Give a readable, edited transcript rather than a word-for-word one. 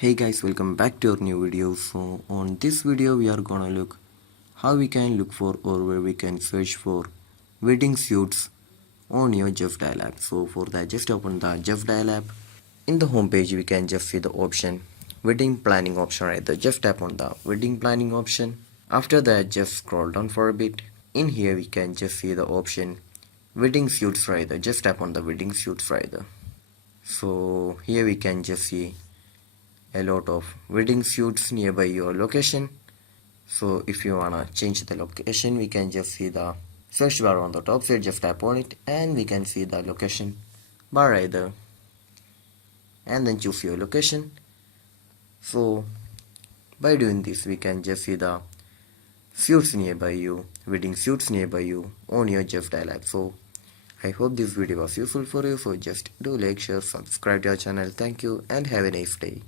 Hey guys, welcome back to our new video. So on this video we are gonna look how we can look for or where we can search for wedding suits on your Justdial app. So for that, just open the Justdial app. In the home page we can just see the option wedding planning option, right? Just tap on the wedding planning option. After that, just scroll down for a bit. In here we can just see the option wedding suits, right? Just tap on the wedding suits, right? So here we can just see a lot of wedding suits nearby your location. So if you wanna change the location, we can just see the search bar on the top side, just tap on it and we can see the location bar right there, and then choose your location. So by doing this we can just see the suits nearby you, wedding suits nearby you on your Justdial app. So I hope this video was useful for you. So just do like, share, subscribe to our channel. Thank you and have a nice day.